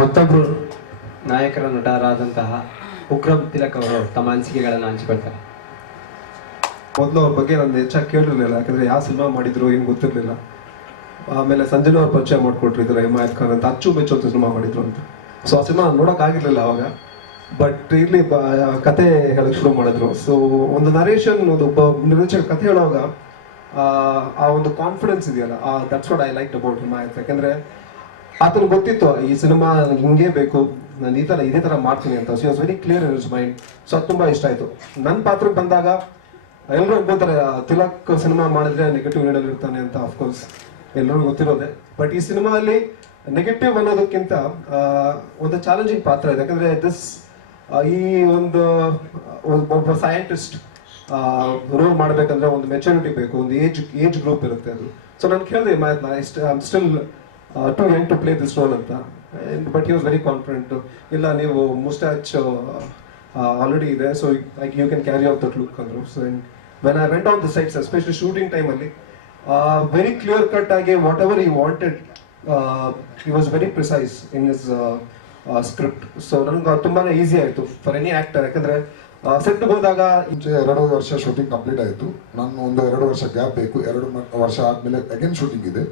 ಮತ್ತೊಬ್ಬರು ನಾಯಕರ ನಟರಾದಂತಹ ಉಗ್ರಂ ತಿಲಕ್ ಅವರು ತಮ್ಮ ಅನಿಸಿಕೆಗಳನ್ನು ಹಂಚಿಕೊಳ್ತಾರೆ. ಮೊದಲು ಅವ್ರ ಬಗ್ಗೆ ನಾನು ಹೆಚ್ಚಾಗಿ ಕೇಳಿರಲಿಲ್ಲ, ಯಾಕಂದ್ರೆ ಯಾವ ಸಿನಿಮಾ ಮಾಡಿದ್ರು ಏನು ಗೊತ್ತಿರಲಿಲ್ಲ. ಆಮೇಲೆ ಸಂಜನಾ ಅವ್ರ ಪರಿಚಯ ಮಾಡಿಕೊಟ್ರು, ಇದರ ಹಿಮಾಯತ್ ಖಾನ್ ಅಂತ ಅಚ್ಚು ಮೆಚ್ಚು ಅಂತ ಸಿನಿಮಾ ಮಾಡಿದ್ರು ಅಂತ. ಸೊ ಆ ಸಿನಿಮಾ ನೋಡೋಕ್ಕಾಗಿರ್ಲಿಲ್ಲ ಅವಾಗ, ಬಟ್ ಇಲ್ಲಿ ಕತೆ ಹೇಳಕ್ ಶುರು ಮಾಡಿದ್ರು. ಸೊ ಒಂದು ನರೇಷನ್, ಒಬ್ಬ ನಿರ್ದೇಶಕ ಕತೆ ಹೇಳುವಾಗ ಆ ಒಂದು ಕಾನ್ಫಿಡೆನ್ಸ್ ಇದೆಯಲ್ಲ, that's what I like about Himayat. ಯಾಕಂದ್ರೆ ಆತನಿಗೆ ಗೊತ್ತಿತ್ತು ಈ ಸಿನಿಮಾ ನನಗೆ ಹಿಂಗೇ ಬೇಕು, ನಾನು ಇದೇ ಥರ ಮಾಡ್ತೀನಿ ಅಂತ. So was very clear in his mind. So ಅದು ತುಂಬ ಇಷ್ಟ ಆಯಿತು. ನನ್ನ ಪಾತ್ರಕ್ಕೆ ಬಂದಾಗ ಎಲ್ಲರೂ ಅನ್ಕೋತಾರೆ ತಿಲಕ್ ಸಿನಿಮಾ ಮಾಡಿದ್ರೆ ನೆಗೆಟಿವ್ ನೀಡಲ್ ಇರ್ತಾನೆ ಅಂತ. ಅಫ್ಕೋರ್ಸ್ ಎಲ್ಲರಿಗೂ ಗೊತ್ತಿರೋದೆ. ಬಟ್ ಈ ಸಿನಿಮಾದಲ್ಲಿ ನೆಗೆಟಿವ್ ಅನ್ನೋದಕ್ಕಿಂತ ಒಂದು ಚಾಲೆಂಜಿಂಗ್ ಪಾತ್ರ ಇದೆ. ಯಾಕಂದ್ರೆ ಈ ಒಂದು ಒಬ್ಬ ಸೈಂಟಿಸ್ಟ್ ರೋಲ್ ಮಾಡಬೇಕಂದ್ರೆ ಒಂದು ಮೆಚುರಿಟಿ ಬೇಕು, ಒಂದು ಏಜ್ ಗ್ರೂಪ್ ಇರುತ್ತೆ ಅದು. ಸೊ ನಾನು ಕೇಳಿದೆ I am still too young to play this role ಅಂತ. But he was very confident. ಇಲ್ಲ, ನೀವು ಮುಸ್ಟಾಚ್ ಆಲ್ರೆಡಿ ಇದೆ, so like you can carry out that look ಅಂದ್ರು. So when I went on the sites, especially shooting ಟೈಮಲ್ಲಿ very clear cut ಆಗಿ whatever he wanted, he was very precise in his script. So ನನಗೆ ತುಂಬಾನೇ easy ಆಯಿತು for any actor. ಯಾಕಂದ್ರೆ set ಹೋದಾಗ 2 ವರ್ಷ shooting complete ಆಯಿತು. ನಾನು ಒಂದು 2 ವರ್ಷ ಗ್ಯಾಪ್ ಬೇಕು. 2 ವರ್ಷ ಆದಮೇಲೆ ಅಗೇನ್ ಶೂಟಿಂಗ್ ಇದೆ.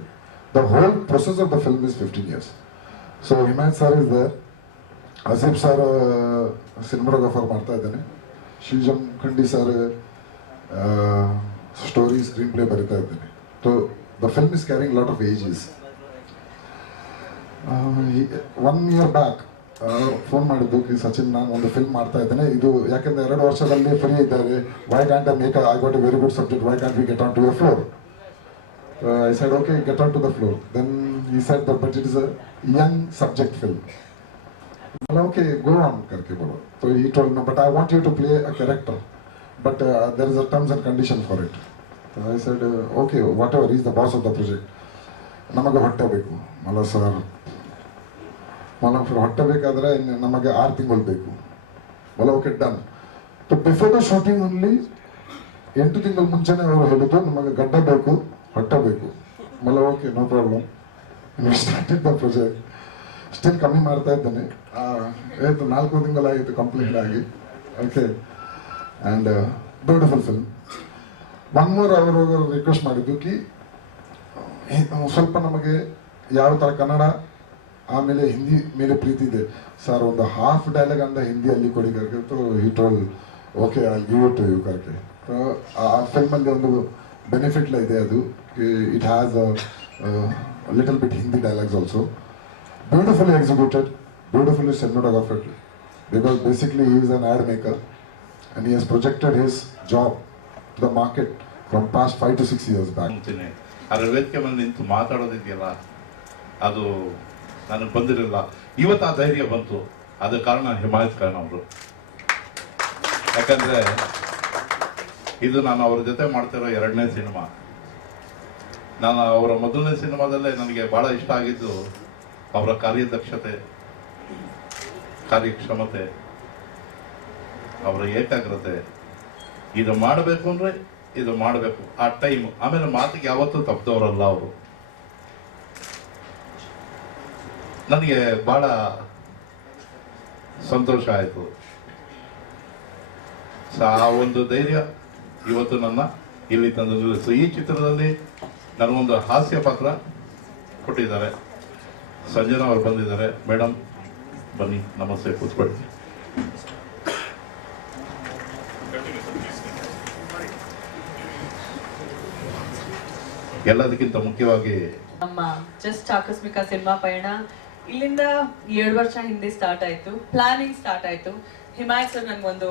The whole process of the film is 15 years. So Himayat sir is there, Asif sir cinematographer ಮಾಡ್ತಾ ಇದ್ದಾನೆ, Srijam Khandi sir story screenplay ಬರೀತಾ ಇದ್ದಾನೆ. So the film is carrying lot of ages. 1 year back phone ಮಾಡಿದ್ದು ಸಚಿನ್, ನಾನು ಒಂದು film ಮಾಡ್ತಾ ಇದ್ದೇನೆ, ಇದು ಯಾಕೆಂದ್ರೆ 2 ವರ್ಷದಲ್ಲಿ ಫ್ರೀ ಇದ್ದಾರೆ, why can't I make I got a very good subject, why can't we get on to a floor. I said, okay, get on to the floor. Then he said that, but it is a young subject film. Well, okay, go on, karke bolo. So he told me, but I want you to play a character, but there is a terms and condition for it. So I said, okay, whatever, he is the boss of the project. ನಮಗೆ ಹೊಟ್ಟೆ ಬೇಕು ಮಲ್ಲ sir, ಹೊಟ್ಟೆ ಬೇಕಾದರೆ ನಮಗೆ 6 ತಿಂಗಳು ಬೇಕು. Malla okay done. So before the shooting only 8 ತಿಂಗಳ ಮುಂಚೆನೇ ಅವರು ಹೇಳಿದ್ರು ನಮಗೆ ಗಡ್ಡ ಬೇಕು, ಹೊಟ್ಟೆ ಬೇಕು. Malla okay, no problem. Started the project. Still ಕಮ್ಮಿ ಮಾಡ್ತಾ ಇದ್ದೇನೆ. ಆಯಿತು, 4 ತಿಂಗಳಾಗಿತ್ತು ಕಂಪ್ಲೀಟ್ ಆಗಿ. Okay, and beautiful film. One more ಅವರು ರಿಕ್ವೆಸ್ಟ್ ಮಾಡಿದ್ದು ಕಿ ಸ್ವಲ್ಪ ನಮಗೆ ಯಾವ ಥರ ಕನ್ನಡ ಆಮೇಲೆ ಹಿಂದಿ ಮೇಲೆ ಪ್ರೀತಿ ಇದೆ ಸರ್, ಒಂದು ಹಾಫ್ ಡೈಲಾಗ್ ಅಂದ ಹಿಂದಿಯಲ್ಲಿ ಕೊಡಿ ಕರ್ಕೆ. So he told okay, I give it to you ಕರ್ಕೆ. ಆ ಫಿಲ್ಮಲ್ಲಿ ಒಂದು ಬೆನಿಫಿಟ್ ಇದೆ, ಅದು it has little bit Hindi dialogues also. Beautifully executed, beautifully cinematographed, because basically he is an ad maker and he has projected his job to the market from past 5 to 6 years back. ಅದರ ವೇದಿಕೆ ಮೇಲೆ ನಿಂತು ಮಾತಾಡೋದಿದೆಯಲ್ಲ, ಅದು ನನಗೆ ಬಂದಿರಲಿಲ್ಲ. ಇವತ್ತು ಆ ಧೈರ್ಯ ಬಂತು. ಅದು ಕಾರಣ ಹಿಮಾಯತ್ ಖಾನ್ ಅವರು. ಯಾಕಂದರೆ ಇದು ನಾನು ಅವ್ರ ಜೊತೆ ಮಾಡ್ತಿರೋ 2ನೇ ಸಿನಿಮಾ. ನಾನು ಅವರ ಮೊದಲನೇ ಸಿನಿಮಾದಲ್ಲೇ ನನಗೆ ಭಾಳ ಇಷ್ಟ ಆಗಿದ್ದು ಅವರ ಕಾರ್ಯದಕ್ಷತೆ, ಕಾರ್ಯಕ್ಷಮತೆ, ಅವರ ಏಕಾಗ್ರತೆ. ಇದು ಮಾಡಬೇಕು ಅಂದರೆ ಇದು ಮಾಡಬೇಕು, ಆ ಟೈಮ್. ಆಮೇಲೆ ಮಾತಿಗೆ ಯಾವತ್ತೂ ತಪ್ಪದವರಲ್ಲ ಅವರು. ನನಗೆ ಭಾಳ ಸಂತೋಷ ಆಯಿತು. ಆ ಒಂದು ಧೈರ್ಯ ಇವತ್ತು ನನ್ನ ಇಲ್ಲಿ ತಂದು ನಿಲ್ಲಿಸು. ಈ ಚಿತ್ರದಲ್ಲಿ ನನಗೊಂದು ಹಾಸ್ಯ ಪಾತ್ರ ಕೊಟ್ಟಿದ್ದಾರೆ. ಸಂಜನಾ ಅವರು ಬಂದಿದ್ದಾರೆ. ಮೇಡಮ್ ಬನ್ನಿ, ನಮಸ್ತೆ, ಕೂತ್ಕೊಳ್ಳಿ. ಎಲ್ಲದಕ್ಕಿಂತ ಮುಖ್ಯವಾಗಿ ನಮ್ಮ ಜಸ್ಟ್ ಆಕಸ್ಮಿಕ ಸಿನಿಮಾ ಪಯಣ ಇಲ್ಲಿಂದ 7 ವರ್ಷ ಹಿಂದೆ ಸ್ಟಾರ್ಟ್ ಆಯ್ತು. ಪ್ಲಾನಿಂಗ್ ಸ್ಟಾರ್ಟ್ ಆಯ್ತು. ಹಿಮಾಯತ್ ಸರ್ ನನಗೊಂದು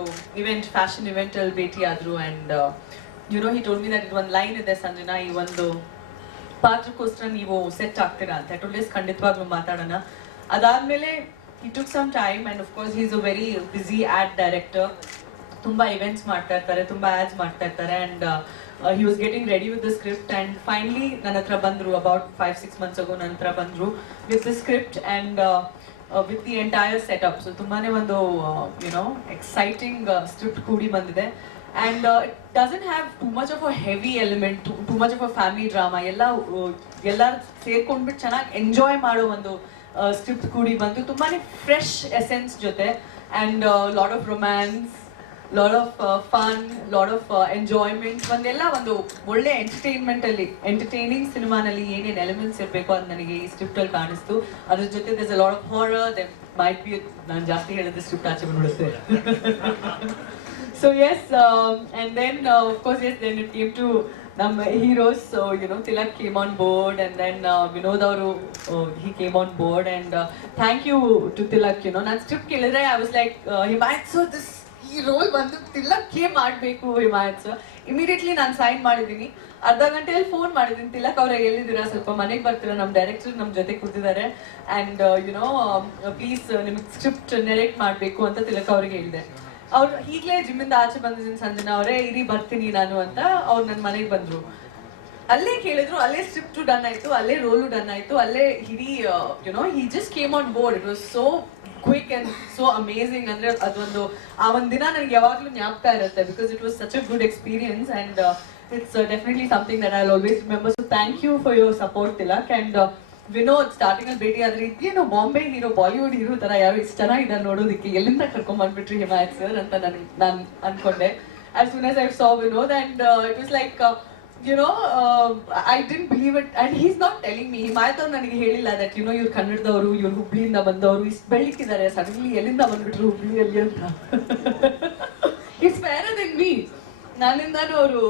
ಫ್ಯಾಷನ್ ಇವೆಂಟ್ ಅಲ್ಲಿ ಭೇಟಿ ಆದ್ರು. And he told me that ಒಂದು ಲೈನ್ ಇದೆ, ಸಂಜನಾ, ಈ ಒಂದು ಪಾತ್ರಕ್ಕೋಸ್ಕರ ನೀವು ಸೆಟ್ ಆಗ್ತೀರಾ ಅಂತ. ಟು ಡೇಸ್ ಖಂಡಿತವಾಗ್ಲೂ ಮಾತಾಡೋಣ. ಅದಾದ್ಮೇಲೆ he took some time, and of course he is a very busy ad director. ತುಂಬಾ ಇವೆಂಟ್ಸ್ ಮಾಡ್ತಾ ಇರ್ತಾರೆ, ತುಂಬಾ ಆಡ್ಸ್ ಮಾಡ್ತಾ ಇರ್ತಾರೆ. And he was getting ready with the script, and finally ನನ್ನ ಹತ್ರ ಬಂದ್ರು about 5-6 months ago. ನನ್ನ ಹತ್ರ ಬಂದ್ರು with the script and with the entire setup. So ತುಂಬಾನೇ ಒಂದು exciting script ಕೂಡಿ ಬಂದಿದೆ. And it doesn't have too much of a heavy element, too much of a family drama. ಎಲ್ಲ ಸೇರ್ಕೊಂಡ್ಬಿಟ್ಟು ಚೆನ್ನಾಗಿ ಎಂಜಾಯ್ ಮಾಡೋ ಒಂದು ಸ್ಕ್ರಿಪ್ಟ್ ಕೂಡಿ ಬಂತು. ತುಂಬಾನೇ ಫ್ರೆಶ್ ಎಸೆನ್ಸ್ ಜೊತೆ and lot of romance, lot of fun, lot of enjoyment, ಒಂದೆಲ್ಲ ಒಂದು ಒಳ್ಳೆ ಎಂಟರ್ಟೈನಿಂಗ್ ಸಿನಿಮಾನಲ್ಲಿ ಏನೇನು ಎಲಿಮೆಂಟ್ಸ್ ಇರಬೇಕು ಅದು ನನಗೆ ಈ ಸ್ಕ್ರಿಪ್ಟಲ್ಲಿ ಕಾಣಿಸ್ತು. ಅದ್ರ ಜೊತೆ there's a lot of horror, there might be, ನಾನು ಜಾಸ್ತಿ ಹೇಳಿದ್ರೆ ಸ್ಕ್ರಿಪ್ಟ್ ಆಚೆ ಬಂದ್ಬಿಡುತ್ತೆ. So yes, and then of course yes, then it came to ನಮ್ಮ heroes. So Tilak came on board, and then Vinod avaru he came on board, and thank you to Tilak. ನಾನು script ಕೇಳಿದ್ರೆ I was like Himayat sir, this ಈ roll ಬಂದು ತಿಲಕ್ಗೆ ಮಾಡಬೇಕು Himayat sir. Immediately ನಾನು sign ಮಾಡಿದ್ದೀನಿ. ಅರ್ಧ ಗಂಟೆಯಲ್ಲಿ ಫೋನ್ ಮಾಡಿದ್ದೀನಿ, ತಿಲಕ್ ಅವರೇ ಎಲ್ಲಿದ್ದೀರಾ, ಸ್ವಲ್ಪ ಮನೆಗೆ ಬರ್ತೀರಾ, ನಮ್ಮ ಡೈರೆಕ್ಟರ್ ನಮ್ಮ ಜೊತೆ ಕೂತಿದ್ದಾರೆ ಆ್ಯಂಡ್ ಪ್ಲೀಸ್ ನಿಮಗೆ ಸ್ಕ್ರಿಪ್ಟ್ ನೆರೇಟ್ ಮಾಡಬೇಕು ಅಂತ ತಿಲಕ್ ಅವ್ರಿಗೆ ಹೇಳಿದೆ. ಅವ್ರು ಈಗಲೇ ಜಿಮ್ಮಿಂದ ಆಚೆ ಬಂದಿದ್ದೀನಿ, ಸಂಜನಾ ಅವರೇ ಇರಿ ಬರ್ತೀನಿ ನಾನು ಅಂತ ಅವ್ರು ನನ್ನ ಮನೆಗೆ ಬಂದರು. ಅಲ್ಲೇ ಕೇಳಿದ್ರು, ಅಲ್ಲೇ ಸ್ಕ್ರಿಪ್ಟು ಡನ್ ಆಯಿತು, ಅಲ್ಲೇ ರೋಲು ಡನ್ ಆಯಿತು, ಅಲ್ಲೇ ಇಡೀ he just came on board. It was so quick and so amazing. ಅಂದರೆ ಅದೊಂದು ಆ ಒಂದು ದಿನ ನನಗೆ ಯಾವಾಗಲೂ ಜ್ಞಾಪಕ ಇರುತ್ತೆ, because it was such a good experience and it's definitely something that I will always remember. So thank you for your support Tilak. And Vinod ಸ್ಟಾರ್ಟಿಂಗಲ್ಲಿ ಭೇಟಿ ಆದ್ರೆ ಇದೇನೋ ಬಾಂಬೆ ಹೀರೋ, ಬಾಲಿವುಡ್ ಹೀರೋ ಥರ ಯಾರು ಇಷ್ಟು ಚೆನ್ನಾಗಿದ್ದಾರೆ ನೋಡೋದಕ್ಕೆ, ಎಲ್ಲಿಂದ ಕರ್ಕೊಂಡ್ಬಂದ್ಬಿಟ್ರಿ ಹಿಮಾಯತ್ ಸರ್ ಅಂತ ನಾನು ಅನ್ಕೊಂಡೆ. As soon as I saw Vinod and it was like I didn't believe it, and he's not telling me. Himayat ಅವ್ರು ನನಗೆ ಹೇಳಿಲ್ಲ that ಇವ್ರು ಕನ್ನಡದವರು, ಇವ್ರು ಹುಬ್ಳಿಯಿಂದ ಬಂದವರು, ಇಷ್ಟು ಬೆಳ್ಳಿಕ್ಕಿದ್ದಾರೆ, ಸಡನ್ಲಿ ಎಲ್ಲಿಂದ ಬಂದ್ಬಿಟ್ರು ಹುಬ್ಳಿಯಲ್ಲಿ ಅಂತ. He's fairer than me. ನಾನಿಂದಾನು ಅವರು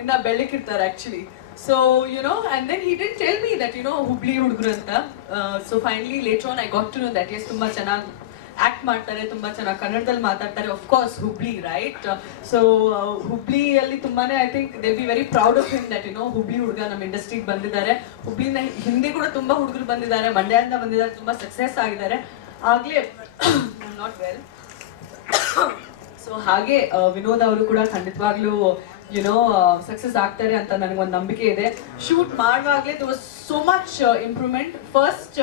ಇನ್ನ ಬೆಳ್ಳಿಕ್ಕಿರ್ತಾರೆ actually. So and then he didn't tell me that Hubli ಹುಡುಗರು ಅಂತ. So finally later on I got to know that yes, ತುಂಬಾ ಚೆನ್ನಾಗಿ ಆಕ್ಟ್ ಮಾಡ್ತಾರೆ, ತುಂಬಾ ಚೆನ್ನಾಗಿ ಕನ್ನಡದಲ್ಲಿ ಮಾತಾಡ್ತಾರೆ. Of course Hubli, right? So ಹುಬ್ಳಿಯಲ್ಲಿ ತುಂಬಾನೇ I think they be very proud of him that Hubli ಹುಡುಗ ನಮ್ಮ ಇಂಡಸ್ಟ್ರಿಗೆ ಬಂದಿದ್ದಾರೆ. ಹುಬ್ಳಿನ ಹಿಂದೆ ಕೂಡ ತುಂಬಾ ಹುಡುಗರು ಬಂದಿದ್ದಾರೆ, ಮಂಡ್ಯದಿಂದ ಬಂದಿದ್ದಾರೆ, ತುಂಬಾ ಸಕ್ಸಸ್ ಆಗಿದ್ದಾರೆ. ಆಗ್ಲೇ ನಾಟ್ ವೆಲ್. ಸೊ ಹಾಗೆ ವಿನೋದ್ ಅವರು ಕೂಡ ಖಂಡಿತವಾಗ್ಲೂ ಸಕ್ಸಸ್ ಆಗ್ತಾರೆ ಅಂತ ನನಗೊಂದು ನಂಬಿಕೆ ಇದೆ. ಶೂಟ್ ಮಾಡುವಾಗಲೇ there was so much improvement. First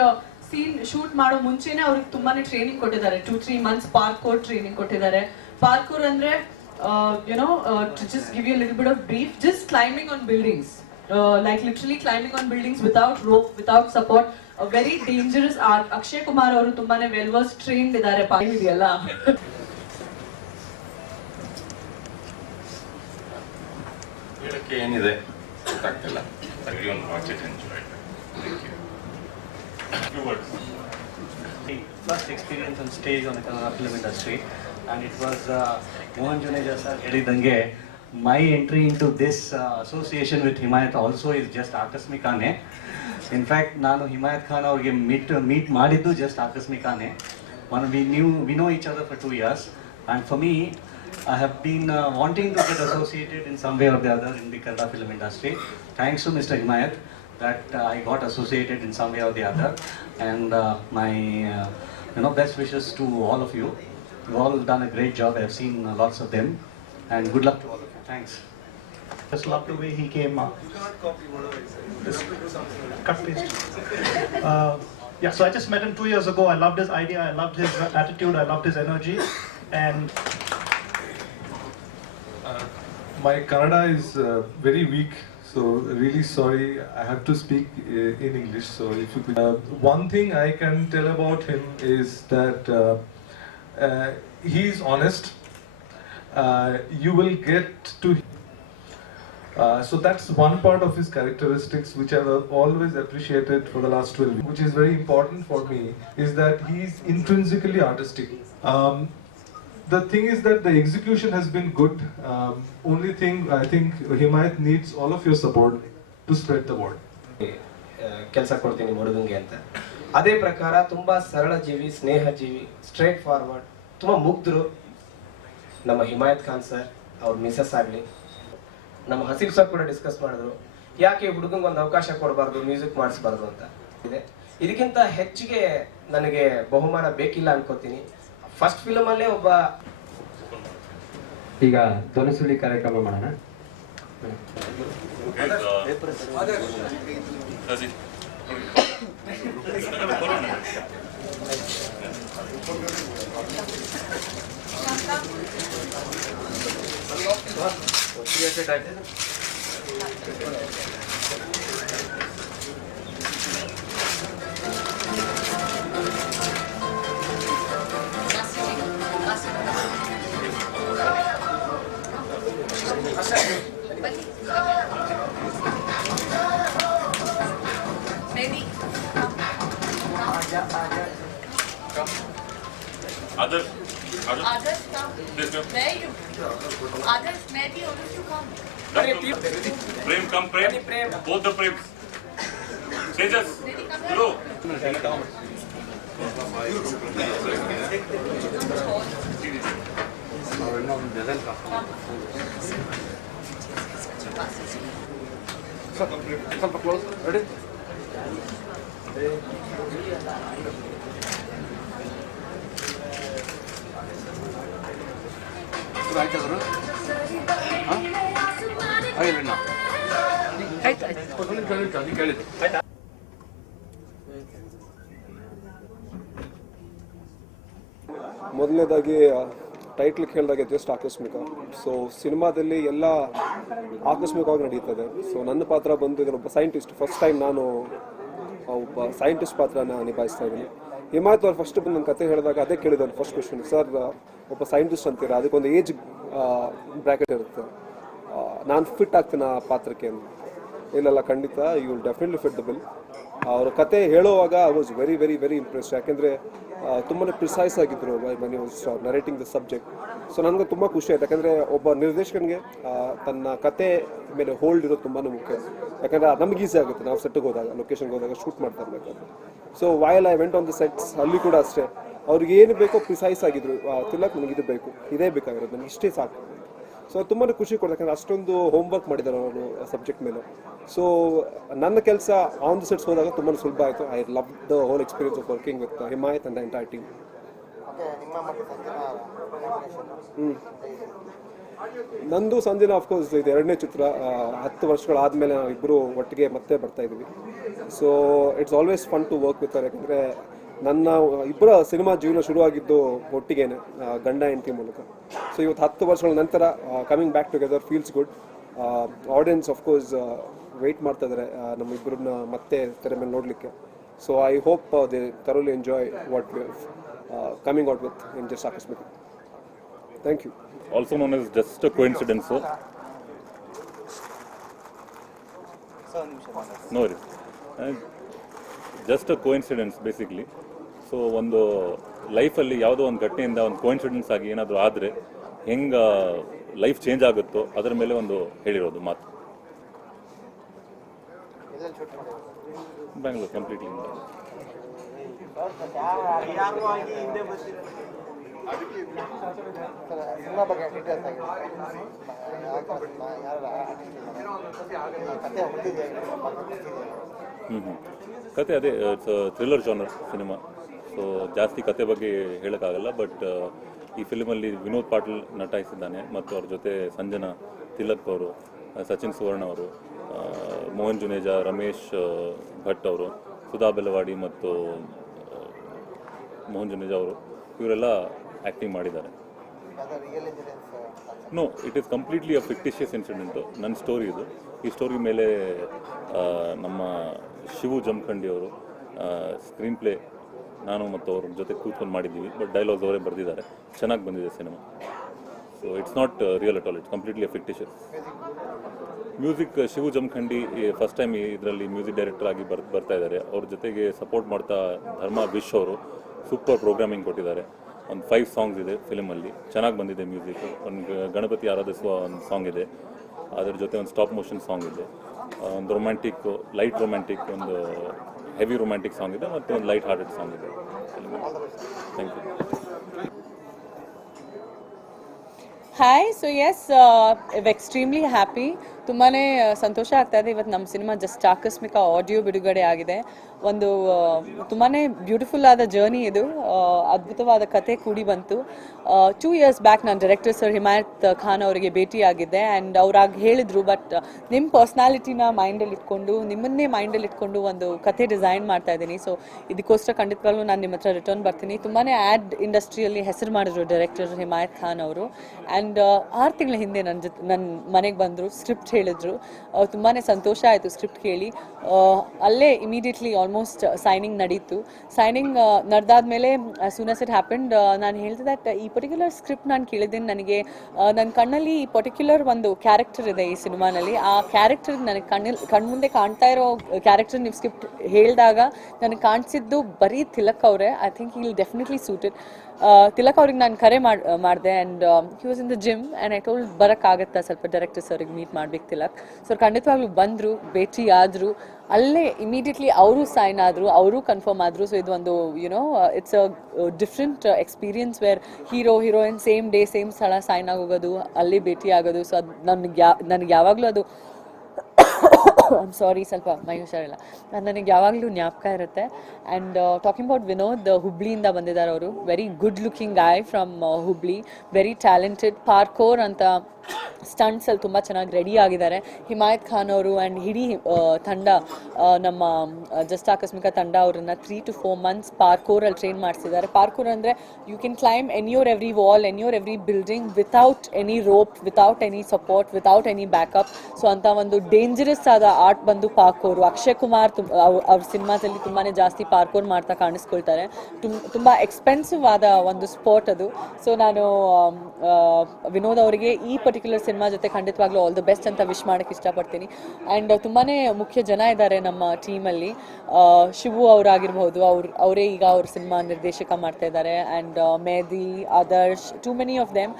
scene shoot ಮಾಡೋ ಮುಂಚೆನೆ ಅವ್ರಿಗೆ ತುಂಬಾನೇ ಟ್ರೈನಿಂಗ್ ಕೊಟ್ಟಿದ್ದಾರೆ. 2-3 months ಪಾರ್ಕೋರ್ ಟ್ರೈನಿಂಗ್ ಕೊಟ್ಟಿದ್ದಾರೆ. ಪಾರ್ಕೋರ್ ಅಂದ್ರೆ to just give you a little bit of brief, just climbing on buildings, like literally climbing on buildings without rope, without support, a very dangerous art. Akshay Kumar ಅವರು ತುಂಬಾನೇ well verse trained ಇದ್ದಾರೆ ಇದೆಯಲ್ಲ. ಹೇಳಕ್ಕೆ ಏನಿದೆ ಗೊತ್ತಾಗ್ತಿಲ್ಲ. Everyone watch it and enjoy it. Thank you. Few words. First experience on stage on the Kannada film industry, and it was Mohan Juneja sir ಹೇಳಿದಂಗೆ my entry into this association with Himayat also is just ಆಕಸ್ಮಿಕನೇ. In fact ನಾನು ಹಿಮಾಯತ್ ಖಾನ್ ಅವ್ರಿಗೆ meet ಮಾಡಿದ್ದು just ಆಕಸ್ಮಿಕನೇ. We know each other for 2 years, and for me I have been wanting to get associated in some way or the other in the Kannada film industry. Thanks to Mr. Himayat that I got associated in some way or the other, and my best wishes to all of you. You've all done a great job. I've seen lots of them, and good luck to all of you. Thanks. Just loved the way he came up. Cut paste. Yeah, so I just met him 2 years ago. I loved his idea, I loved his attitude, I loved his energy, and my Kannada is very weak, so really sorry. I have to speak in English. So if you could, one thing I can tell about him is that he is honest. You will get to. So that's one part of his characteristics which I have always appreciated for the last 12 years. Which is very important for me is that he is intrinsically artistic. The thing is that the execution has been good. Only thing I think Himayat needs all of your support to spread the word. ಕೆಲಸ ಕೊಡ್ತೀನಿ ಹುಡುಗಂಗೆ ಅಂತ. ಅದೇ ಪ್ರಕಾರ ತುಂಬಾ ಸರಳ ಜೀವಿ, ಸ್ನೇಹ ಜೀವಿ, straight forward, ತುಂಬಾ ಮುಗ್ಧರು ನಮ್ಮ ಹಿಮಾಯತ್ ಖಾನ್ ಸರ್, ಅವ್ರ ಮಿಸಸ್ ಆಗಲಿ, ನಮ್ಮ ಹಸೀಬ್ ಸರ್ ಕೂಡ ಡಿಸ್ಕಸ್ ಮಾಡಿದ್ರು, ಯಾಕೆ ಹುಡುಗಂಗೆ ಒಂದು ಅವಕಾಶ ಕೊಡಬಾರ್ದು, ಮ್ಯೂಸಿಕ್ ಮಾಡಿಸ್ಬಾರ್ದು ಅಂತ ಇದೆ. ಇದಕ್ಕಿಂತ ಹೆಚ್ಚಿಗೆ ನನಗೆ ಬಹುಮಾನ ಬೇಕಿಲ್ಲ ಅನ್ಕೋತೀನಿ. ಫಸ್ಟ್ ಫಿಲ್ಮ್ ಅಲ್ಲೇ ಒಬ್ಬ. ಈಗ ಧ್ವನಿಸುಳಿ ಕಾರ್ಯಕ್ರಮ ಮಾಡೋಣ. Others come. Where you? Others, maybe others to come. Prem, come, Prem. Both the Prems. Tejas, Guru. ಸ್ವಲ್ಪ ಕ್ಲೋಸ್ ರೆಡಿ. ಆಯ್ತಾದ್ರು ಆಗಿಲ್ಲ ಕೇಳಿದ್ದು. ಮೊದಲನೇದಾಗಿ ಟೈಟ್ಲ್ ಕೇಳಿದಾಗ ಜಸ್ಟ್ ಆಕಸ್ಮಿಕ. ಸೊ ಸಿನಿಮಾದಲ್ಲಿ ಎಲ್ಲ ಆಕಸ್ಮಿಕವಾಗಿ ನಡೀತದೆ. ಸೊ ನನ್ನ ಪಾತ್ರ ಬಂದು ಇದನ್ನೊಬ್ಬ ಸೈಂಟಿಸ್ಟ್, ಫಸ್ಟ್ ಟೈಮ್ ನಾನು ಒಬ್ಬ ಸೈಂಟಿಸ್ಟ್ ಪಾತ್ರನ ನಿಭಾಯಿಸ್ತಾ ಇದ್ದೀನಿ. ಹಿಮಾಯತ್ ಅವ್ರು ಫಸ್ಟ್ ಬಂದು ನನ್ನ ಕತೆ ಹೇಳಿದಾಗ ಅದೇ ಕೇಳಿದ್ರು ಫಸ್ಟ್ ಕ್ವೆಶನ್, ಸರ್ ಒಬ್ಬ ಸೈಂಟಿಸ್ಟ್ ಅಂತೀರಾ, ಅದಕ್ಕೊಂದು ಏಜ್ ಬ್ರ್ಯಾಕೆಟ್ ಇರುತ್ತೆ, ನಾನು ಫಿಟ್ ಆಗ್ತೀನಿ ಆ ಪಾತ್ರಕ್ಕೆ ಅಂತ. ಇಲ್ಲೆಲ್ಲ ಖಂಡಿತ you will definitely fit the bill. ಅವ್ರ ಕತೆ ಹೇಳುವಾಗ I was very very very impress. ಯಾಕೆಂದರೆ ತುಂಬಾ ಪ್ರಿಸೈಸ್ ಆಗಿದ್ದರು Mani was narrating the subject. So ನನಗೆ ತುಂಬ ಖುಷಿ ಆಯ್ತು, ಯಾಕಂದರೆ ಒಬ್ಬ ನಿರ್ದೇಶಕನಿಗೆ ತನ್ನ ಕತೆ ಮೇಲೆ ಹೋಲ್ಡ್ ಇರೋದು ತುಂಬಾ ಮುಖ್ಯ. ಯಾಕಂದರೆ ನಮ್ಗೆ ಈಸಿ ಆಗುತ್ತೆ, ನಾವು ಸೆಟ್ಟಿಗೆ ಹೋದಾಗ ಲೊಕೇಶನ್ಗೆ ಹೋದಾಗ ಶೂಟ್ ಮಾಡ್ತಾ ಇರಬೇಕಾದ್ರೆ. So while I went on the sets, ಅಲ್ಲಿ ಕೂಡ ಅಷ್ಟೇ ಅವ್ರಿಗೆ ಏನು ಬೇಕೋ ಪ್ರಿಸೈಸ್ ಆಗಿದ್ರು. ತಿಲ್ಲಕ್ ನನಗೆ ಇದು ಬೇಕು, ಇದೇ ಬೇಕಾಗಿರೋದು, ನನಗೆ ಇಷ್ಟೇ ಸಾಕು. ಸೊ ತುಂಬಾ ಖುಷಿ ಕೊಡ್ತು, ಯಾಕಂದರೆ ಅಷ್ಟೊಂದು ಹೋಮ್ವರ್ಕ್ ಮಾಡಿದ್ದಾರೆ ಅವರು ಸಬ್ಜೆಕ್ಟ್ ಮೇಲೆ. ಸೊ ನನ್ನ ಕೆಲಸ ಆನ್ ದ ಸೆಟ್ಸ್ ಹೋದಾಗ ತುಂಬಾ ಸುಲಭ ಆಯಿತು. I love the whole experience of working with Himayat and the entire team. ನಂದು ಸಂಜೆನ ಆಫ್ಕೋರ್ಸ್ ಇದು ಎರಡನೇ ಚಿತ್ರ. 10 ವರ್ಷಗಳಾದಮೇಲೆ ನಾವು ಇಬ್ಬರು ಒಟ್ಟಿಗೆ ಮತ್ತೆ ಬರ್ತಾ ಇದ್ದೀವಿ. So it's always fun to work with. ಯಾಕಂದರೆ ನನ್ನ ಇಬ್ಬರ ಸಿನಿಮಾ ಜೀವನ ಶುರುವಾಗಿದ್ದು ಒಟ್ಟಿಗೇನೆ, ಗಂಡ ಹೆಂಡತಿ ಮೂಲಕ. ಸೊ ಇವತ್ತು 10 ವರ್ಷಗಳ ನಂತರ coming back together feels good. Audience of course wait ಮಾಡ್ತಾ ಇದ್ದಾರೆ ನಮ್ಮ ಇಬ್ಬರನ್ನ ಮತ್ತೆ ತೆರೆ ಮೇಲೆ ನೋಡಲಿಕ್ಕೆ. So I hope they thoroughly enjoy what we coming out with in just Aakasmika. Thank you. Also known as just a coincidence. No worries. Just a coincidence basically. So ಒಂದು ಲೈಫಲ್ಲಿ ಯಾವುದೋ ಒಂದು ಘಟನೆಯಿಂದ ಒಂದು ಕೋಇನ್ಸಿಡೆನ್ಸ್ ಆಗಿ ಏನಾದರೂ ಆದರೆ ಹೆಂಗೆ ಲೈಫ್ ಚೇಂಜ್ ಆಗುತ್ತೋ ಅದರ ಮೇಲೆ ಒಂದು ಹೇಳಿರೋದು ಮಾತು. ಬ್ಯಾಂಗ್ಳೂರ್ ಕಂಪ್ಲೀಟ್ಲಿ. ಕತೆ ಅದೇ ಥ್ರಿಲ್ಲರ್ ಜಾನರ್ ಸಿನಿಮಾ. ಸೊ ಜಾಸ್ತಿ ಕತೆ ಬಗ್ಗೆ ಹೇಳೋಕ್ಕಾಗಲ್ಲ, ಬಟ್ ಈ ಫಿಲ್ಮಲ್ಲಿ ವಿನೋದ್ ಪಾಟೀಲ್ ನಟಿಸಿದ್ದಾನೆ ಮತ್ತು ಅವ್ರ ಜೊತೆ ಸಂಜನಾ, ತಿಲಕ್ ಅವರು, ಸಚಿನ್ ಸುವರ್ಣ ಅವರು, ಮೋಹನ್ ಜುನೇಜಾ, ರಮೇಶ್ ಭಟ್ ಅವರು, ಸುಧಾ ಬೆಲವಾಡಿ ಮತ್ತು ಮೋಹನ್ ಜುನೇಜಾ ಅವರು, ಇವರೆಲ್ಲ ಆ್ಯಕ್ಟಿಂಗ್ ಮಾಡಿದ್ದಾರೆ. No, it is completely a fictitious incident. ನನ್ನ ಸ್ಟೋರಿ ಇದು. ಈ ಸ್ಟೋರಿ ಮೇಲೆ ನಮ್ಮ ಶಿವು ಜಮಖಂಡಿ ಅವರು ಸ್ಕ್ರೀನ್ ಪ್ಲೇ ನಾನು ಮತ್ತು ಅವ್ರ ಜೊತೆ ಕೂತ್ಕೊಂಡು ಮಾಡಿದ್ದೀವಿ. ಬಟ್ ಡೈಲಾಗ್ಸ್ ಅವರೇ ಬರೆದಿದ್ದಾರೆ. ಚೆನ್ನಾಗಿ ಬಂದಿದೆ cinema. So it's not real at all, it's completely a fictitious. Music Shivu Jamkhandi first time ಇದರಲ್ಲಿ ಮ್ಯೂಸಿಕ್ ಡೈರೆಕ್ಟರ್ ಆಗಿ ಬರ್ತಾ ಇದ್ದಾರೆ. ಅವ್ರ ಜೊತೆಗೆ ಸಪೋರ್ಟ್ ಮಾಡ್ತಾ ಧರ್ಮ ವಿಶ್ ಅವರು ಸೂಪರ್ ಪ್ರೋಗ್ರಾಮಿಂಗ್ ಕೊಟ್ಟಿದ್ದಾರೆ. ಒಂದು 5 ಸಾಂಗ್ಸ್ ಇದೆ ಫಿಲ್ಮಲ್ಲಿ, ಚೆನ್ನಾಗಿ ಬಂದಿದೆ ಮ್ಯೂಸಿಕ್. ಒಂದು ಗಣಪತಿ ಆರಾಧಿಸುವ ಒಂದು ಸಾಂಗ್ ಇದೆ, ಅದರ ಜೊತೆ ಒಂದು ಸ್ಟಾಪ್ ಮೋಷನ್ ಸಾಂಗ್ ಇದೆ, ಒಂದು ರೊಮ್ಯಾಂಟಿಕ್, ಲೈಟ್ ರೊಮ್ಯಾಂಟಿಕ್, ಒಂದು ಹೆವಿ ರೊಮ್ಯಾಂಟಿಕ್ ಸಾಂಗ್ ಇದೆ ಮತ್ತು ಒಂದು ಲೈಟ್ ಹಾರ್ಟೆಡ್ ಸಾಂಗ್ ಇದೆ. Thank you. Hi. So yes, extremely happy. ತುಂಬಾ ಸಂತೋಷ ಆಗ್ತಾ ಇದೆ. ಇವತ್ತು ನಮ್ಮ ಸಿನಿಮಾ ಜಸ್ಟ್ ಆಕಸ್ಮಿಕ ಆಡಿಯೋ ಬಿಡುಗಡೆ ಆಗಿದೆ. ಒಂದು ತುಂಬಾ ಬ್ಯೂಟಿಫುಲ್ ಆದ ಜರ್ನಿ ಇದು. ಅದ್ಭುತವಾದ ಕತೆ ಕೂಡಿ ಬಂತು. 2 years ಬ್ಯಾಕ್ ನಾನು ಡೈರೆಕ್ಟರ್ ಸರ್ ಹಿಮಾಯತ್ ಖಾನ್ ಅವರಿಗೆ ಭೇಟಿಯಾಗಿದ್ದೆ. ಆ್ಯಂಡ್ ಅವ್ರಾಗ ಹೇಳಿದರು, ಬಟ್ ನಿಮ್ಮ ಪರ್ಸ್ನಾಲಿಟಿನ ಮೈಂಡಲ್ಲಿ ಇಟ್ಕೊಂಡು, ನಿಮ್ಮನ್ನೇ ಮೈಂಡಲ್ಲಿ ಇಟ್ಕೊಂಡು ಒಂದು ಕತೆ ಡಿಸೈನ್ ಮಾಡ್ತಾ ಇದ್ದೀನಿ. ಸೊ ಇದಕ್ಕೋಸ್ಕರ ಖಂಡಿತವಾಗ್ಲೂ ನಾನು ನಿಮ್ಮ ಹತ್ರ ರಿಟರ್ನ್ ಬರ್ತೀನಿ. ತುಂಬಾ ಆ್ಯಡ್ ಇಂಡಸ್ಟ್ರಿಯಲ್ಲಿ ಹೆಸರು ಮಾಡಿದ್ರು ಡೈರೆಕ್ಟರ್ ಹಿಮಾಯತ್ ಖಾನ್ ಅವರು. ಆ್ಯಂಡ್ 6 ತಿಂಗಳ ಹಿಂದೆ ನನ್ನ ಮನೆಗೆ ಬಂದರು, ಸ್ಕ್ರಿಪ್ಟ್ ಹೇಳಿದ್ರು. ತುಂಬಾ ಸಂತೋಷ ಆಯಿತು ಸ್ಕ್ರಿಪ್ಟ್ ಕೇಳಿ. ಅಲ್ಲೇ ಇಮಿಡಿಯೇಟ್ಲಿ ಆಲ್ಮೋಸ್ಟ್ ಸೈನಿಂಗ್ ನಡೀತು. ಸೈನಿಂಗ್ ನಡೆದಾದ್ಮೇಲೆ ಸೂನ್ ಆಸ್ ಇಟ್ ಹ್ಯಾಪೆಂಡ್, ನಾನು ಹೇಳ್ದೆ ದಟ್ ಈ ಪರ್ಟಿಕ್ಯುಲರ್ ಸ್ಕ್ರಿಪ್ಟ್ ನಾನು ಕೇಳಿದ್ದೀನಿ. ನನಗೆ ನನ್ನ ಕಣ್ಣಲ್ಲಿ ಈ ಪರ್ಟಿಕ್ಯುಲರ್ ಒಂದು ಕ್ಯಾರೆಕ್ಟರ್ ಇದೆ ಈ ಸಿನಿಮಾನಲ್ಲಿ. ಆ ಕ್ಯಾರೆಕ್ಟರ್ ನನಗೆ ಕಣ್ಮುಂದೆ ಕಾಣ್ತಾ ಇರೋ ಕ್ಯಾರೆಕ್ಟರ್ ನೀವು ಸ್ಕ್ರಿಪ್ಟ್ ಹೇಳಿದಾಗ ನನಗೆ ಕಾಣಿಸಿದ್ದು ಬರೀ ತಿಲಕ್ ಅವರೇ. I think he will definitely suited. Tilak ಅವ್ರಿಗೆ ನಾನು ಕರೆ ಮಾಡಿದೆ and he was in the gym and I told ಬರೋಕ್ಕಾಗತ್ತಾ ಸ್ವಲ್ಪ ಡೈರೆಕ್ಟರ್ ಸರ್ಗೆ ಮೀಟ್ ಮಾಡ್ಬೇಕು ತಿಲಕ್. ಸೊ ಖಂಡಿತವಾಗ್ಲೂ ಬಂದರು, ಭೇಟಿ ಆದರು, ಅಲ್ಲೇ ಇಮಿಡಿಯೇಟ್ಲಿ ಅವರು ಸೈನ್ ಆದರು, ಅವರು ಕನ್ಫರ್ಮ್ ಆದರು. ಸೊ ಇದು ಒಂದು it's a different experience where heroine same day same ಸ್ಥಳ ಸೈನ್ ಆಗೋಗೋದು, ಅಲ್ಲಿ ಭೇಟಿ ಆಗೋದು. ಸೊ ಅದು ನನಗೆ ಯಾವಾಗಲೂ ಅದು ಐಮ್ ಸಾರಿ ಸ್ವಲ್ಪ ಮೈ ಹುಷಾರಿಲ್ಲ, ನನಗೆ ಯಾವಾಗಲೂ ಜ್ಞಾಪಕ ಇರುತ್ತೆ. ಆ್ಯಂಡ್ ಟಾಕಿಂಗ್ ಅಬೌಟ್ ವಿನೋದ್, ಹುಬ್ಳಿಯಿಂದ ಬಂದಿದ್ದಾರೆ ಅವರು. Very good looking guy from Hubli, very talented. Parkour ಅಂತ ಸ್ಟಂಟ್ಸಲ್ಲಿ ತುಂಬ ಚೆನ್ನಾಗಿ ರೆಡಿ ಆಗಿದ್ದಾರೆ. ಹಿಮಾಯತ್ ಖಾನ್ ಅವರು ಆ್ಯಂಡ್ ಇಡೀ ತಂಡ, ನಮ್ಮ ಜಸ್ಟ್ ಆಕಸ್ಮಿಕ ತಂಡ ಅವರನ್ನು 3 to 4 months ಪಾರ್ಕೋರಲ್ಲಿ ಟ್ರೈನ್ ಮಾಡಿಸಿದ್ದಾರೆ. ಪಾರ್ಕೋರ್ ಅಂದರೆ you can climb every wall, every building without any rope, without any support, without any backup. So ಅಂತ ಒಂದು ಡೇಂಜರಸ್ ಆದ ಆರ್ಟ್ ಬಂದು ಪಾರ್ಕೋರು. ಅಕ್ಷಯ್ ಕುಮಾರ್ ಅವ್ರ ಸಿನಿಮಾದಲ್ಲಿ ತುಂಬಾ ಜಾಸ್ತಿ ಪಾರ್ಕೋರ್ ಮಾಡ್ತಾ ಕಾಣಿಸ್ಕೊಳ್ತಾರೆ. ತುಂಬ ಎಕ್ಸ್ಪೆನ್ಸಿವ್ ಆದ ಒಂದು ಸ್ಪೋರ್ಟ್ ಅದು. ಸೊ ನಾನು ವಿನೋದ್ ಅವರಿಗೆ ಈ ಪರ್ಟಿಕ್ಯುಲರ್ ಸಿನಿಮಾ ಜೊತೆ ಖಂಡಿತವಾಗ್ಲೂ ಆಲ್ ದ ಬೆಸ್ಟ್ ಅಂತ ವಿಶ್ ಮಾಡೋಕ್ಕೆ ಇಷ್ಟಪಡ್ತೀನಿ. ಆ್ಯಂಡ್ ತುಂಬಾ ಮುಖ್ಯ ಜನ ಇದ್ದಾರೆ ನಮ್ಮ ಟೀಮಲ್ಲಿ. ಶಿವು ಅವರಾಗಿರ್ಬೋದು, ಅವರೇ ಈಗ ಅವ್ರ ಸಿನಿಮಾ ನಿರ್ದೇಶಕ ಮಾಡ್ತಾ ಇದ್ದಾರೆ. And Medi, Adarsh, too many of them,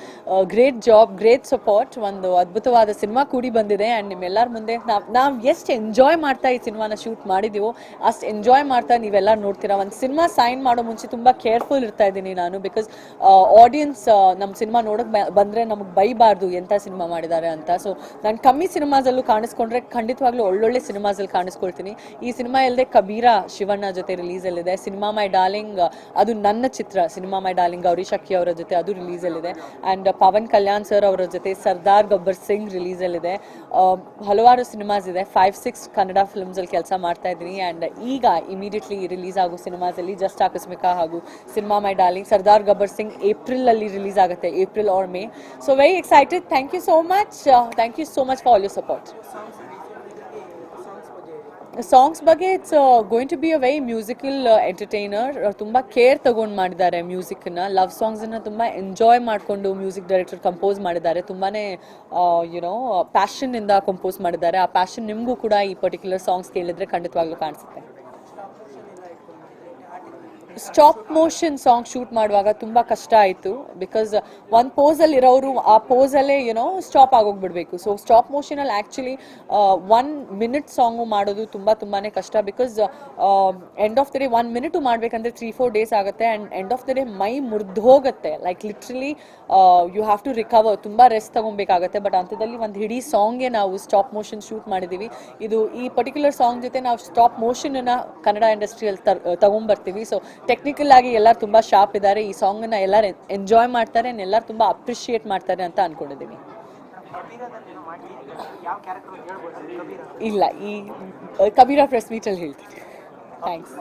great job, great support. ಒಂದು ಅದ್ಭುತವಾದ ಸಿನಿಮಾ ಕೂಡಿ ಬಂದಿದೆ. ಆ್ಯಂಡ್ ನಿಮ್ಮೆಲ್ಲರ ಮುಂದೆ ನಾವು ಎಷ್ಟು ಎಂಜಾಯ್ ಮಾಡ್ತಾ ಈ ಸಿನಿಮಾನ ಶೂಟ್ ಮಾಡಿದ್ದೀವೋ ಅಷ್ಟು ಎಂಜಾಯ್ ಮಾಡ್ತಾ ನೀವೆಲ್ಲ ನೋಡ್ತೀರಾ. ಒಂದು ಸಿನಿಮಾ ಸೈನ್ ಮಾಡೋ ಮುಂಚೆ ತುಂಬ ಕೇರ್ಫುಲ್ ಇರ್ತಾ ಇದ್ದೀನಿ ನಾನು, ಬಿಕಾಸ್ ಆಡಿಯನ್ಸ್ ನಮ್ಮ ಸಿನಿಮಾ ನೋಡೋಕೆ ಬಂದರೆ ನಮಗೆ ಬೈಬಾರ್ದು ಎಂಥ ಸಿನಿಮಾ ಮಾಡಿದ್ದಾರೆ ಅಂತ. ಸೊ ನಾನು ಕಮ್ಮಿ ಸಿನಿಮಾಸಲ್ಲೂ ಕಾಣಿಸ್ಕೊಂಡ್ರೆ ಖಂಡಿತವಾಗ್ಲೂ ಒಳ್ಳೊಳ್ಳೆ ಸಿನಿಮಾಸಲ್ಲಿ ಕಾಣಿಸ್ಕೊಳ್ತೀನಿ. ಈ ಸಿನಿಮಾ ಇಲ್ಲದೆ ಕಬೀರ ಶಿವಣ್ಣ ಜೊತೆ ರಿಲೀಸಲ್ಲಿದೆ. ಸಿನಿಮಾ ಮೈ ಡಾರ್ಲಿಂಗ್ ಅದು ನನ್ನ ಚಿತ್ರ. ಸಿನಿಮಾ ಮೈ ಡಾರ್ಲಿಂಗ್ ಗೌರಿ ಶಕ್ಕಿ ಅವರ ಜೊತೆ ಅದು ರಿಲೀಸಲ್ಲಿದೆ. ಆ್ಯಂಡ್ ಪವನ್ ಕಲ್ಯಾಣ್ ಸರ್ ಅವರ ಜೊತೆ ಸರ್ದಾರ್ ಗಬ್ಬರ್ ಸಿಂಗ್ ರಿಲೀಸಲ್ಲಿದೆ. ಹಲವಾರು ಸಿನಿಮಾಸ್ ಇದೆ. 5-6 ಕನ್ನಡ ಫಿಲ್ಮ್ಸಲ್ಲಿ ಕೆಲಸ ಮಾಡ್ತಾ ಇದ್ದೀನಿ. ಆ್ಯಂಡ್ ಈಗ ಇಮಿಡಿಯೇಟ್ಲಿ ರಿಲೀಸ್ ಆಗೋ ಸಿನಿಮಾಸಲ್ಲಿ ಜಸ್ಟ್ ಆಕಸ್ಮಿಕ ಹಾಗೂ cinema my darling, Sardaar Gabbar Singh ಏಪ್ರಿಲಲ್ಲಿ ರಿಲೀಸ್ ಆಗುತ್ತೆ, April or May. So very excited. Thank you so much. Thank you so much for all your support. Songs ಬಗ್ಗೆ it's going to be a very musical entertainer. ತುಂಬ care ತಗೊಂಡು ಮಾಡಿದ್ದಾರೆ ಮ್ಯೂಸಿಕ್ನ. Love ಸಾಂಗ್ಸನ್ನು ತುಂಬ enjoy ಮಾಡಿಕೊಂಡು music director compose ಮಾಡಿದ್ದಾರೆ. ತುಂಬಾ ಪ್ಯಾಷನ್ನಿಂದ compose ಮಾಡಿದ್ದಾರೆ. ಆ ಪ್ಯಾಷನ್ ನಿಮಗೂ ಕೂಡ ಈ ಪರ್ಟಿಕ್ಯುಲರ್ ಸಾಂಗ್ಸ್ ಕೇಳಿದರೆ ಖಂಡಿತವಾಗ್ಲೂ ಕಾಣಿಸುತ್ತೆ. ಸ್ಟಾಪ್ ಮೋಷನ್ ಸಾಂಗ್ ಶೂಟ್ ಮಾಡುವಾಗ ತುಂಬ ಕಷ್ಟ ಆಯಿತು. ಬಿಕಾಸ್ ಒಂದು ಪೋಸಲ್ಲಿ ಇರೋರು ಆ ಪೋಸಲ್ಲೇ ಸ್ಟಾಪ್ ಆಗೋಗ್ಬಿಡ್ಬೇಕು. ಸೊ ಸ್ಟಾಪ್ ಮೋಷನಲ್ಲಿ ಆ್ಯಕ್ಚುಲಿ 1 minute ಸಾಂಗು ಮಾಡೋದು ತುಂಬಾ ಕಷ್ಟ. Because end of the day 1 minute ಮಾಡಬೇಕಂದ್ರೆ 3-4 days ಆಗುತ್ತೆ. And end of the day ಮೈ ಮುರಿದು ಹೋಗುತ್ತೆ. Like literally you have to recover, ತುಂಬ ರೆಸ್ಟ್ ತೊಗೊಬೇಕಾಗತ್ತೆ. ಬಟ್ ಅಂಥದ್ದಲ್ಲಿ ಒಂದು ಇಡೀ ಸಾಂಗ್ಗೆ ನಾವು ಸ್ಟಾಪ್ ಮೋಷನ್ ಶೂಟ್ ಮಾಡಿದ್ದೀವಿ. ಈ ಪರ್ಟಿಕ್ಯುಲರ್ ಸಾಂಗ್ ಜೊತೆ ನಾವು ಸ್ಟಾಪ್ ಮೋಷನನ್ನು ಕನ್ನಡ ಇಂಡಸ್ಟ್ರಿಯಲ್ಲಿ ತಗೊಂಬರ್ತೀವಿ. ಸೊ ಟೆಕ್ನಿಕಲ್ ಆಗಿ ಎಲ್ಲರೂ ತುಂಬ ಶಾರ್ಪ್ ಇದ್ದಾರೆ. ಈ ಸಾಂಗನ್ನು ಎಲ್ಲರೂ ಎಂಜಾಯ್ ಮಾಡ್ತಾರೆ, ಎಲ್ಲರೂ ತುಂಬ ಅಪ್ರಿಷಿಯೇಟ್ ಮಾಡ್ತಾರೆ ಅಂತ ಅಂದ್ಕೊಂಡಿದ್ದೀನಿ. ಇಲ್ಲ, ಈ ಕಬೀರ ಪ್ರೆಸ್ ಮೀಟಲ್ಲಿ ಹೇಳ್ತೀನಿ. ಥ್ಯಾಂಕ್ಸ್.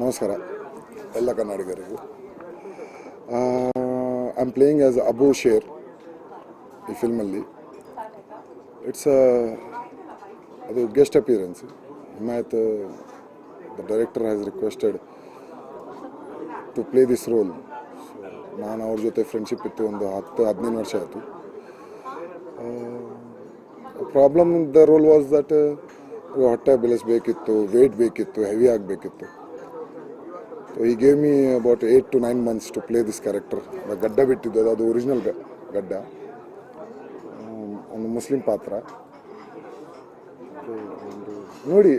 ನಮಸ್ಕಾರ ಎಲ್ಲ ಕನ್ನಡಿಗರಿಗೂ. I am playing as Abu Sher ಈ ಫಿಲ್ಮಲ್ಲಿ. ಅದು guest appearance. Himayat the director has requested to play this role. ನಾನು ಅವ್ರ ಜೊತೆ ಫ್ರೆಂಡ್ಶಿಪ್ ಇತ್ತು, ಒಂದು 10-15 ವರ್ಷ ಆಯಿತು. Problem the role was that ಹೊಟ್ಟೆ ಬೆಳೆಸಬೇಕಿತ್ತು, ವೇಟ್ ಬೇಕಿತ್ತು, ಹೆವಿ ಆಗಬೇಕಿತ್ತು. So he gave me about 8 to 9 months to play this character. ಗಡ್ಡ ಬಿಟ್ಟಿದ್ದು ಅದು ಒರಿಜಿನಲ್ ಗಡ್ಡ, ಒಂದು ಮುಸ್ಲಿಂ ಪಾತ್ರ. ನೋಡಿ,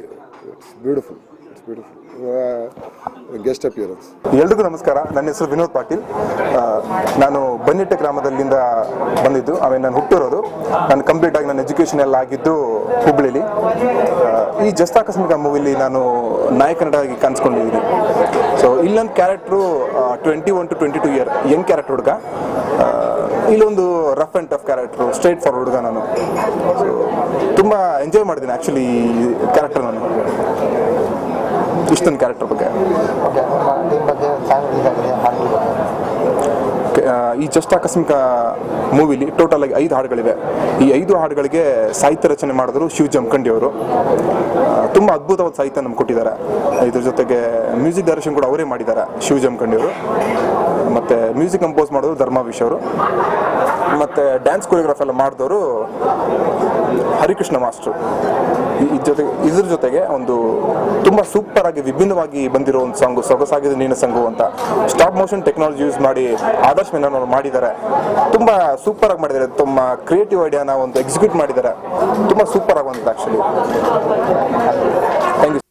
ಇಟ್ಸ್ ಬ್ಯೂಟಿಫುಲ್, ಗೆಸ್ಟ್ ಅಪಿಯರೆನ್ಸ್. ಎಲ್ರಿಗೂ ನಮಸ್ಕಾರ. ನನ್ನ ಹೆಸರು ವಿನೋದ್ ಪಾಟೀಲ್. ನಾನು ಬನ್ನಿಟ್ಟೆ ಗ್ರಾಮದಲ್ಲಿಂದ ಬಂದಿದ್ದು. ಆಮೇಲೆ ನಾನು ಹುಟ್ಟಿರೋದು. ನಾನು ಕಂಪ್ಲೀಟಾಗಿ ನನ್ನ ಎಜುಕೇಷನ್ ಎಲ್ಲ ಆಗಿದ್ದು ಹುಬ್ಬಳ್ಳಿಲಿ. ಈ ಜಸ್ಟ್ ಆಕಸ್ಮಿಕ ಮೂವಿಲಿ ನಾನು ನಾಯಕನಟಾಗಿ ಕಾಣಿಸ್ಕೊಂಡಿದ್ದೀನಿ. ಸೊ ಇಲ್ಲೊಂದು character 21 to 22 year Young character ಹುಡುಗ. ಇಲ್ಲೊಂದು rough and tough character, straight forward ಹುಡುಗ ನಾನು. ಸೊ ತುಂಬ ಎಂಜಾಯ್ ಮಾಡಿದ್ದೀನಿ ಆ್ಯಕ್ಚುಲಿ ಈ ಕ್ಯಾರೆಕ್ಟರ್. ನಾನು ಇಷ್ಟೊಂದು ಕ್ಯಾರೆಕ್ಟರ್ ಬಗ್ಗೆ ಈ ಜಸ್ಟ್ ಆಕಸ್ಮಿಕ ಮೂವಿಲಿ ಟೋಟಲ್ ಆಗಿ 5 ಹಾಡುಗಳಿವೆ. ಈ 5 ಹಾಡುಗಳಿಗೆ ಸಾಹಿತ್ಯ ರಚನೆ ಮಾಡಿದ್ರು ಶಿವ್ ಜಮಖಂಡಿ ಅವರು. ತುಂಬ ಅದ್ಭುತವಾದ ಸಾಹಿತ್ಯ ನಮ್ಗೆ ಕೊಟ್ಟಿದ್ದಾರೆ. ಇದ್ರ ಜೊತೆಗೆ ಮ್ಯೂಸಿಕ್ ಡೈರೆಕ್ಷನ್ ಕೂಡ ಅವರೇ ಮಾಡಿದ್ದಾರೆ, ಶಿವ್ ಜಮಖಂಡಿ ಅವರು. ಮತ್ತು ಮ್ಯೂಸಿಕ್ ಕಂಪೋಸ್ ಮಾಡಿದ್ರು ಧರ್ಮಾವಿಶ್ ಅವರು. ಮತ್ತು ಡ್ಯಾನ್ಸ್ ಕೊರಿಯೋಗ್ರಾಫ್ ಎಲ್ಲ ಮಾಡಿದವರು ಹರಿಕೃಷ್ಣ ಮಾಸ್ಟ್ರು. ಇದ್ರ ಜೊತೆಗೆ ಒಂದು ತುಂಬ ಸೂಪರ್ ಆಗಿ ವಿಭಿನ್ನವಾಗಿ ಬಂದಿರೋ ಒಂದು ಸಾಂಗು ಸೊಗಸಾಗಿದೆ ನೀನ ಸಂಗು ಅಂತ ಸ್ಟಾಪ್ ಮೋಷನ್ ಟೆಕ್ನಾಲಜಿ ಯೂಸ್ ಮಾಡಿ ಆದರ್ಶ್ ಮೆನನ್ ಅವರು ಮಾಡಿದ್ದಾರೆ. ತುಂಬ ಸೂಪರ್ ಆಗಿ ಮಾಡಿದ್ದಾರೆ. ತುಂಬ ಕ್ರಿಯೇಟಿವ್ ಐಡಿಯಾನ ಒಂದು ಎಕ್ಸಿಕ್ಯೂಟ್ ಮಾಡಿದ್ದಾರೆ. ತುಂಬ ಸೂಪರ್ ಆಗಿ ಬಂದಿದೆ ಆ್ಯಕ್ಚುಲಿ. Thank you.